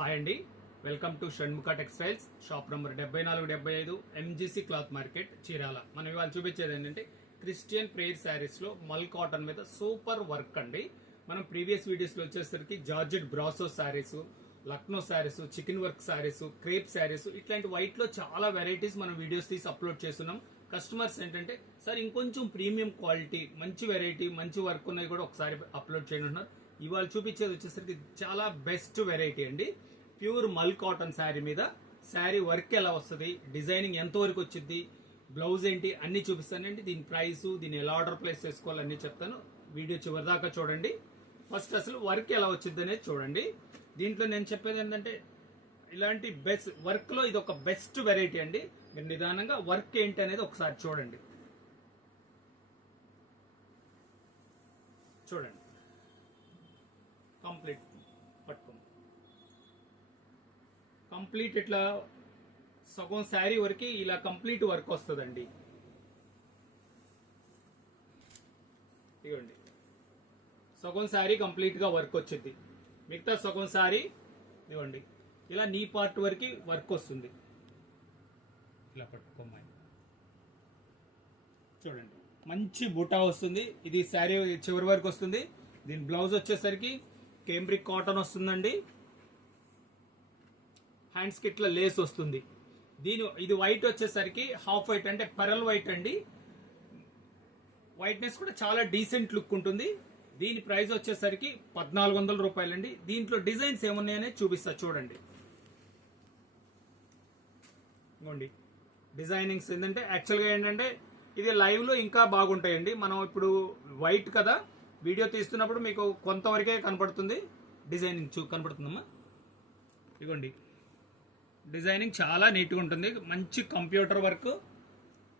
Hi అండి, welcome to Shanmukha textiles shop number 7475 MGC cloth market Chirala. మనం ఇవాళ చూపించేది ఏంటంటే క్రిస్టియన్ ప్రేయర్ శారీస్ లో మల్ కాటన్ మీద సూపర్ వర్క్ అండి. మనం ప్రీవియస్ వీడియోస్ లో వచ్చేసరికి georgette brasso saris, Lucknow saris, chicken work saris, crepe saris ఇట్లాంటి వైట్ లో చాలా వెరైటీస్ మనం వీడియోస్ తీసి అప్లోడ్ చేస్తున్నాం. కస్టమర్స్ ఏంటంటే సార్ ఇంకొంచెం ప్రీమియం క్వాలిటీ, మంచి వెరైటీ, మంచి వర్క్ ఉన్నాయి కూడా ఒకసారి అప్లోడ్ చేయండి అంటున్నారు. ఇవాళ చూపించేది వచ్చేసరికి చాలా బెస్ట్ వెరైటీ అండి. ప్యూర్ మల్ కాటన్ శారీ మీద శారీ వర్క్ ఎలా వస్తుంది, డిజైనింగ్ ఎంత వరకు వచ్చింది, బ్లౌజ్ ఏంటి అన్ని చూపిస్తానండి. దీని ప్రైస్, దీన్ని ఎలా ఆర్డర్ ప్లేస్ చేసుకోవాలి అన్ని చెప్తాను. వీడియో చివరి దాకా చూడండి. ఫస్ట్ అసలు వర్క్ ఎలా వచ్చింది అనేది చూడండి. దీంట్లో నేను చెప్పేది ఏంటంటే ఇలాంటి బెస్ట్ వర్క్ లో ఇది ఒక బెస్ట్ వెరైటీ అండి. మీరు నిదానంగా వర్క్ ఏంటి అనేది ఒకసారి చూడండి. చూడండి కంప్లీట్ పట్టుకోండి. కంప్లీట్ ఇట్లా సగం శారీ వరకు ఇలా కంప్లీట్ వర్క్ వస్తుందండి. ఇవ్వండి, సగం శారీ కంప్లీట్ గా వర్క్ వచ్చింది. మిగతా సగం శారీ ఇవ్వండి ఇలా నీ పార్ట్ వరకు వర్క్ వస్తుంది. ఇలా పట్టుకోమ్మాయి చూడండి, మంచి బుటా వస్తుంది. ఇది శారీ చివరి వరకు వస్తుంది. దీని బ్లౌజ్ వచ్చేసరికి కేంబ్రిక్ కాటన్ వస్తుందండి. హ్యాండ్స్ కి ఇట్లా లేస్ వస్తుంది. ఇది వైట్ వచ్చేసరికి హాఫ్ వైట్ అంటే పెరల్ వైట్ అండి. వైట్నెస్ కూడా చాలా డీసెంట్ లుక్ ఉంటుంది. దీని ప్రైస్ వచ్చేసరికి 1400 రూపాయలండి. దీంట్లో డిజైన్స్ ఏమున్నాయనే చూపిస్తా చూడండి. ఇవ్వండి డిజైనింగ్స్ ఏంటంటే యాక్చువల్గా ఏంటంటే ఇది లైవ్ లో ఇంకా బాగుంటాయండి. మనం ఇప్పుడు వైట్ కదా, వీడియో తీస్తున్నప్పుడు మీకు కొంతవరకే కనపడుతుంది. డిజైనింగ్ కనపడుతుందమ్మా. ఇదిగోండి డిజైనింగ్ చాలా నీట్గా ఉంటుంది. మంచి కంప్యూటర్ వర్క్.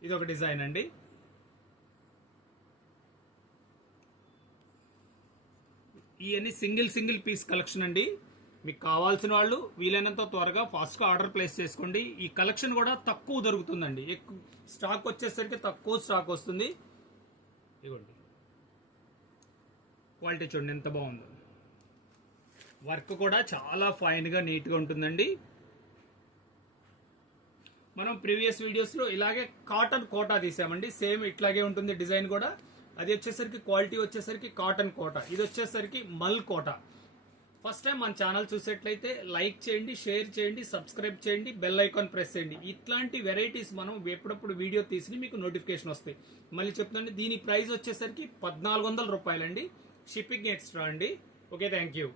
ఇది ఒక డిజైన్ అండి. ఇవన్నీ సింగిల్ పీస్ కలెక్షన్ అండి. మీకు కావాల్సిన వాళ్ళు వీలైనంత త్వరగా ఫాస్ట్గా ఆర్డర్ ప్లేస్ చేసుకోండి. ఈ కలెక్షన్ కూడా తక్కువ దొరుకుతుందండి. ఎక్కువ స్టాక్ వచ్చేసరికి తక్కువ స్టాక్ వస్తుంది. ఇదిగోండి క్వాలిటీ చూడండి ఎంత బాగుందో. వర్క్ కూడా చాలా ఫైన్గా నీట్గా ఉంటుందండి. మనం ప్రీవియస్ వీడియోస్లో ఇలాగే కాటన్ కోటా తీసామండి. సేమ్ ఇట్లాగే ఉంటుంది డిజైన్ కూడా. అది వచ్చేసరికి క్వాలిటీ వచ్చేసరికి కాటన్ కోటా, ఇది వచ్చేసరికి మల్ కోటా. ఫస్ట్ టైం మన ఛానల్ చూసేట్లయితే లైక్ చేయండి, షేర్ చేయండి, సబ్స్క్రైబ్ చేయండి, బెల్ ఐకాన్ ప్రెస్ చేయండి. ఇట్లాంటి వెరైటీస్ మనం ఎప్పుడప్పుడు వీడియో తీసి మీకు నోటిఫికేషన్ వస్తాయి. మళ్ళీ చెప్తానండి, దీని ప్రైస్ వచ్చేసరికి 1400 రూపాయలండి. షిప్పింగ్ ఎక్స్ట్రా అండి. Okay, thank you.